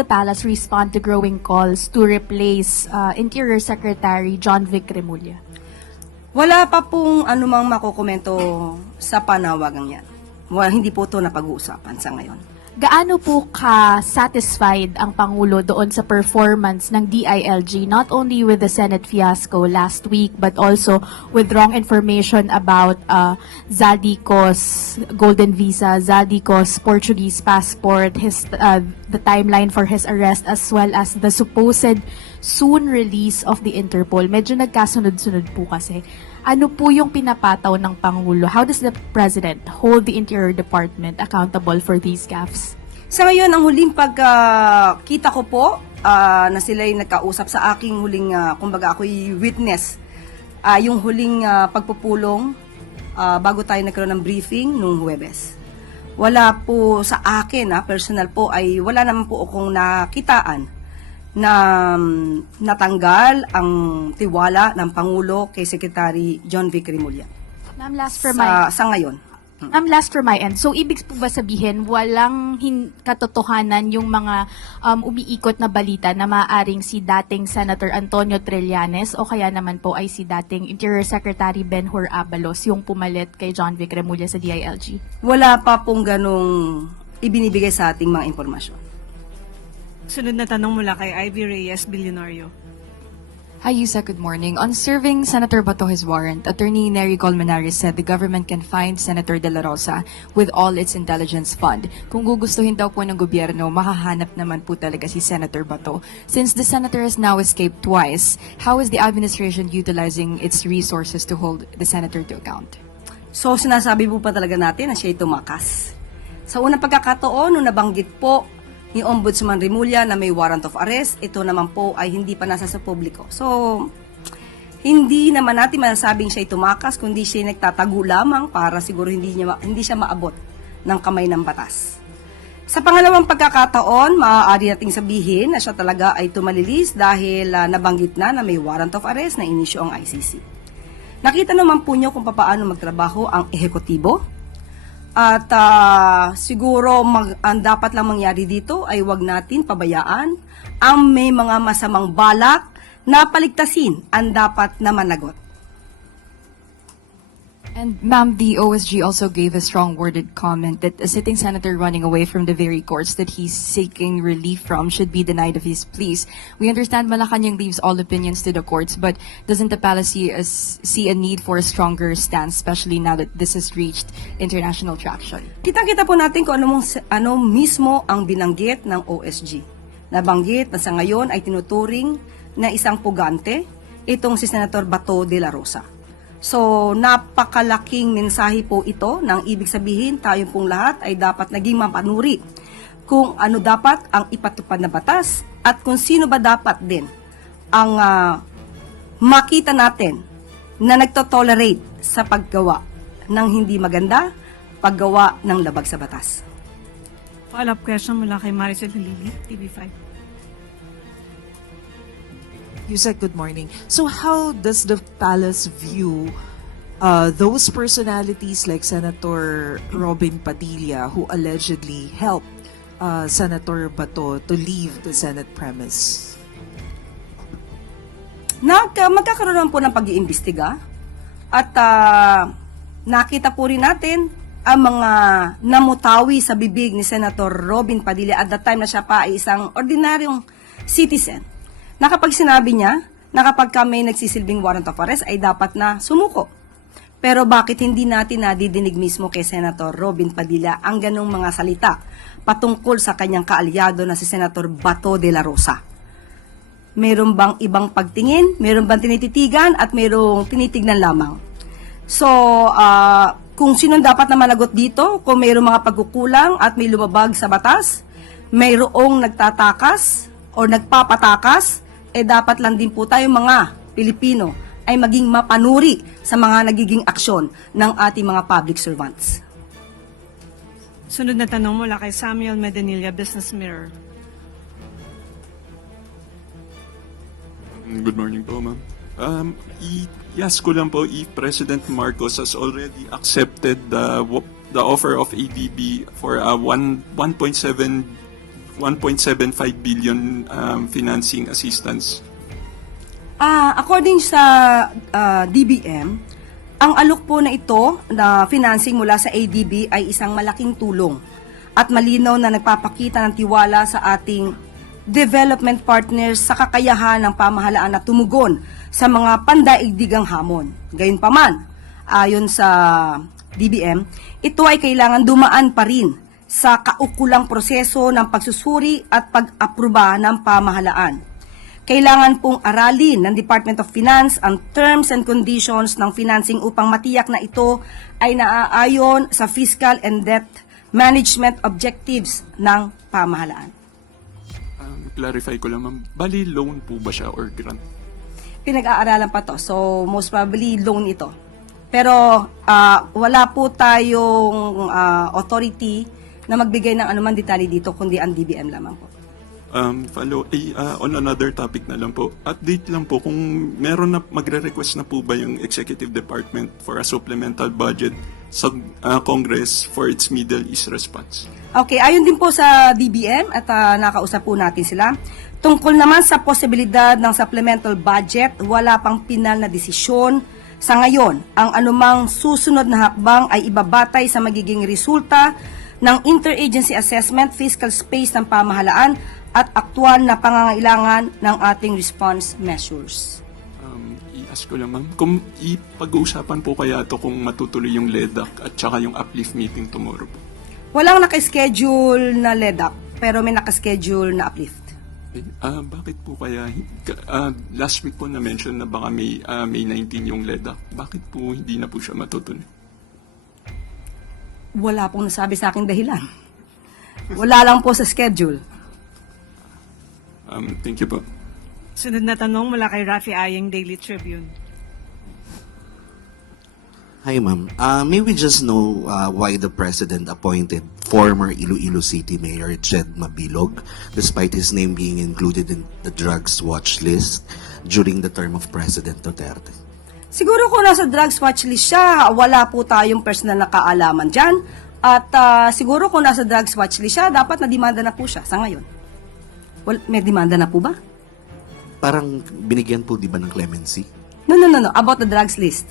the palace respond to growing calls to replace Interior Secretary John Vic Remulla? Wala pa pong anumang makukomento sa panawagang yan. Hindi po ito napag-uusapan sa ngayon. Gaano po ka-satisfied ang Pangulo doon sa performance ng DILG, not only with the Senate fiasco last week, but also with wrong information about Zaldico's golden visa, Zaldico's Portuguese passport, the timeline for his arrest, as well as the supposed soon release of the Interpol? Medyo nagkasunod-sunod po kasi. Ano po yung pinapataw ng Pangulo? How does the President hold the Interior Department accountable for these gaffes? Sa ngayon, ang huling pagkita ko po na sila'y nagkausap sa aking huling, kumbaga ako'y witness, yung huling pagpupulong bago tayo nagkaroon ng briefing nung Huwebes. Wala po sa akin, personal po, ay wala naman po akong nakitaan na natanggal ang tiwala ng Pangulo kay Secretary John Vic Remulla. Ma'am, last for my end. So, ibig po ba sabihin, walang katotohanan yung mga umiikot na balita na maaaring si dating Senator Antonio Trillanes o kaya naman po ay si dating Interior Secretary Benhur Abalos yung pumalit kay John Vic Remulla sa DILG? Wala pa pong ganong ibinibigay sa ating mga impormasyon. Sunod na tanong mula kay Ivy Reyes, Bilyonario. Hi, Yusek. Good morning. On serving Senator Bato his warrant, Attorney Nery Colmenares said the government can find Senator De La Rosa with all its intelligence fund. Kung gugustuhin daw po ng gobyerno, makahanap naman po talaga si Senator Bato. Since the senator has now escaped twice, how is the administration utilizing its resources to hold the senator to account? So, sinasabi po pa talaga natin na siya'y tumakas. Sa unang pagkakataon, nung nabanggit po ni Ombudsman Remulla na may warrant of arrest, ito naman po ay hindi pa nasa sa publiko. So, hindi naman natin masasabing siya'y tumakas, kundi siya'y nagtatago lamang para siguro hindi siya maabot ng kamay ng batas. Sa pangalawang pagkakataon, maaari nating sabihin na siya talaga ay tumalilis dahil nabanggit na may warrant of arrest na inisyo ang ICC. Nakita naman po niyo kung paano magtrabaho ang ehekutibo. At siguro ang dapat lang mangyari dito ay wag natin pabayaan ang may mga masamang balak na paligtasin ang dapat na managot. And ma'am, the OSG also gave a strong worded comment that a sitting senator running away from the very courts that he's seeking relief from should be denied of his pleas. We understand Malacanang leaves all opinions to the courts, but doesn't the palace see a need for a stronger stance, especially now that this has reached international traction? Kitang-kita po natin kung ano mismo ang binanggit ng OSG. Nabanggit na sa ngayon ay tinuturing na isang pugante itong si Senator Bato de la Rosa. So, napakalaking mensahe po ito nang ibig sabihin tayong pong lahat ay dapat naging mapanuri kung ano dapat ang ipatupad na batas at kung sino ba dapat din ang makita natin na nagtotolerate sa paggawa ng hindi maganda, paggawa ng labag sa batas. Follow-up question mula kay Maricel Halili, TV5. Yusek, good morning. So how does the palace view those personalities like Senator Robin Padilla who allegedly helped Senator Bato to leave the Senate premise? Magkakaroon po ng pag-iimbestiga at nakita po rin natin ang mga namutawi sa bibig ni Senator Robin Padilla at that time na siya pa ay isang ordinaryong citizen. Na kapag sinabi niya na kapag kami nagsisilbing warrant of arrest ay dapat na sumuko. Pero bakit hindi natin nadidinig mismo kay Senator Robin Padilla ang ganong mga salita patungkol sa kanyang kaalyado na si Senator Bato de la Rosa? Meron bang ibang pagtingin? Meron bang tinititigan? At merong tinitignan lamang? So, kung sino dapat na managot dito, kung mayroong mga pagkukulang at may lumabag sa batas, mayroong nagtatakas o nagpapatakas, dapat lang din po tayo mga Pilipino ay maging mapanuri sa mga nagiging aksyon ng ating mga public servants. Sunod na tanong mula kay Samuel Medanilla, Business Mirror. Good morning po, ma'am. I-ask ko lang po if President Marcos has already accepted the offer of ADB for a 1.7 1.75 billion financing assistance? According sa DBM, ang alok po na ito na financing mula sa ADB ay isang malaking tulong at malinaw na nagpapakita ng tiwala sa ating development partners sa kakayahan ng pamahalaan na tumugon sa mga pandaigdigang hamon. Gayunpaman, ayon sa DBM, ito ay kailangan dumaan pa rin sa kaukulang proseso ng pagsusuri at pag-aproba ng pamahalaan. Kailangan pong aralin ng Department of Finance ang terms and conditions ng financing upang matiyak na ito ay naaayon sa fiscal and debt management objectives ng pamahalaan. Clarify ko lang, ma'am. Bali, loan po ba siya or grant? Pinag-aaralan pa to, so most probably loan ito. Pero wala po tayong authority na magbigay ng anumang detalye dito kundi ang DBM lamang po. On another topic na lang po, update lang po kung meron na magre-request na po ba yung Executive Department for a supplemental budget sa Congress for its Middle East response. Okay, ayon din po sa DBM at nakausap po natin sila. Tungkol naman sa posibilidad ng supplemental budget, wala pang pinal na desisyon. Sa ngayon, ang anumang susunod na hakbang ay ibabatay sa magiging resulta ng interagency assessment, fiscal space ng pamahalaan at aktual na pangangailangan ng ating response measures. I-ask ko lang, ma'am, kung ipag-uusapan po kaya ito kung matutuloy yung LEDAC at saka yung uplift meeting tomorrow po? Walang nakaschedule na LEDAC, pero may nakaschedule na uplift. Bakit po kaya, last week po na-mention na baka May 19 yung LEDAC, bakit po hindi na po siya matutuloy? Wala pong nasabi sa aking dahilan. Wala lang po sa schedule. Thank you po. Sunod na tanong mula kay Rafi Ayeng, Daily Tribune. Hi, ma'am. May we just know why the president appointed former Iloilo City Mayor Jed Mabilog, despite his name being included in the drugs watch list during the term of President Duterte? Siguro kung nasa drugs watch list siya, wala po tayong personal na kaalaman dyan. At siguro kung nasa drugs watch list siya, dapat na-demanda na po siya sa ngayon. May demanda na po ba? Parang binigyan po, di ba, ng clemency? No. About the drugs list.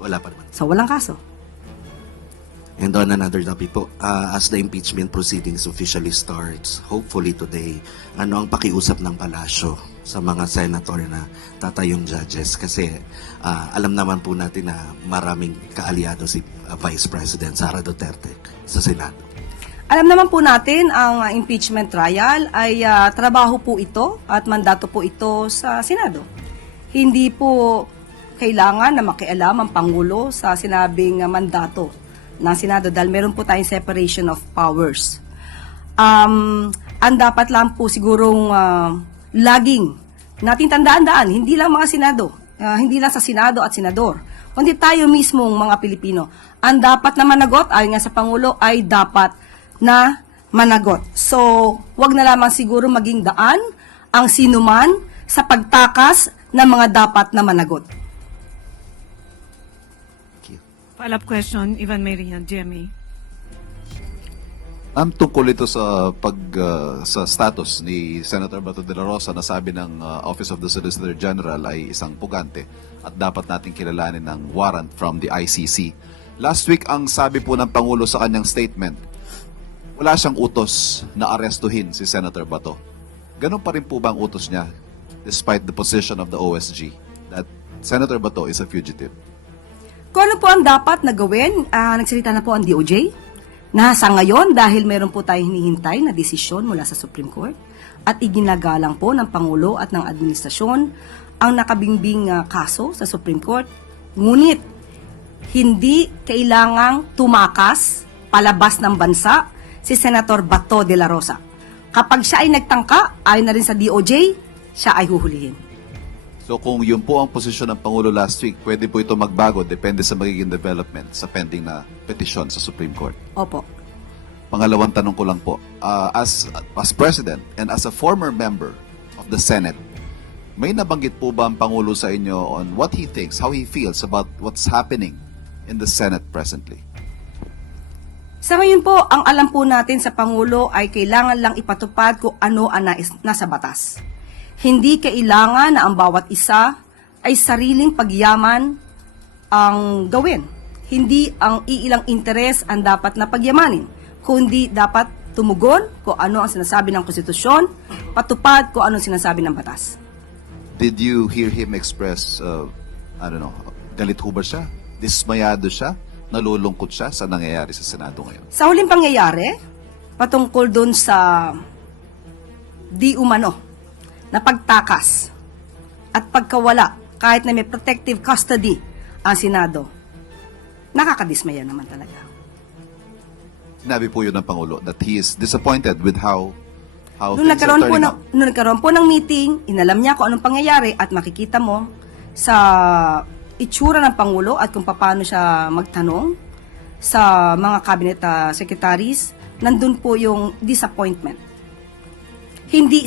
Wala pa naman. So, walang kaso. And on another topic po, as the impeachment proceedings officially starts, hopefully today, ano ang pakiusap ng palasyo sa mga senator na tatayong judges? Kasi alam naman po natin na maraming kaalyado si Vice President Sara Duterte sa Senado. Alam naman po natin, ang impeachment trial ay trabaho po ito at mandato po ito sa Senado. Hindi po kailangan na makialam ang Pangulo sa sinabing mandato ng Senado dahil meron po tayong separation of powers. Ang dapat lang po sigurong laging natin tandaan-daan, hindi lang mga Senado, hindi lang sa Senado at Senador, kundi tayo mismong mga Pilipino. Ang dapat na managot, ayon nga sa Pangulo, ay dapat na managot. So, wag na lamang siguro maging daan ang sinuman sa pagtakas ng mga dapat na managot. Follow-up question, Ivan Maria, GMA. Tungkol ito sa sa status ni Senator Bato de la Rosa na sabi ng Office of the Solicitor General ay isang pugante at dapat natin kilalanin ng warrant from the ICC. Last week, ang sabi po ng Pangulo sa kanyang statement, wala siyang utos na arestuhin si Senator Bato. Ganun pa rin po ba ang utos niya despite the position of the OSG that Senator Bato is a fugitive? Kung ano po ang dapat na gawin, nagsalita na po ang DOJ na sa ngayon dahil meron po tayong hinihintay na desisyon mula sa Supreme Court at iginagalang po ng Pangulo at ng Administrasyon ang nakabingbing kaso sa Supreme Court. Ngunit, hindi kailangang tumakas palabas ng bansa si Senator Bato de la Rosa. Kapag siya ay nagtangka, ayon na rin sa DOJ, siya ay huhulihin. So kung yun po ang posisyon ng Pangulo last week, pwede po ito magbago depende sa magiging development sa pending na petisyon sa Supreme Court. Opo. Pangalawang tanong ko lang po, as President and as a former member of the Senate, may nabanggit po ba ang Pangulo sa inyo on what he thinks, how he feels about what's happening in the Senate presently? Sa ngayon po, ang alam po natin sa Pangulo ay kailangan lang ipatupad kung ano ang nasa batas. Hindi kailangan na ang bawat isa ay sariling pagyaman ang gawin. Hindi ang iilang interes ang dapat na pagyamanin, kundi dapat tumugon kung ano ang sinasabi ng konstitusyon, patupad kung ano ang sinasabi ng batas. Did you hear him express, I don't know, galit ho ba siya? Dismayado siya? Nalulungkot siya sa nangyayari sa Senado ngayon? Sa huling pangyayari, patungkol dun sa di umano na pagtakas at pagkawala kahit na may protective custody ang Senado, nakakadismaya naman talaga. Sinabi po yun ng Pangulo that he is disappointed with how Nung things are turning out. nung nagkaroon po ng meeting, inalam niya kung anong pangyayari at makikita mo sa itsura ng Pangulo at kung paano siya magtanong sa mga cabinet secretaries, nandun po yung disappointment. Hindi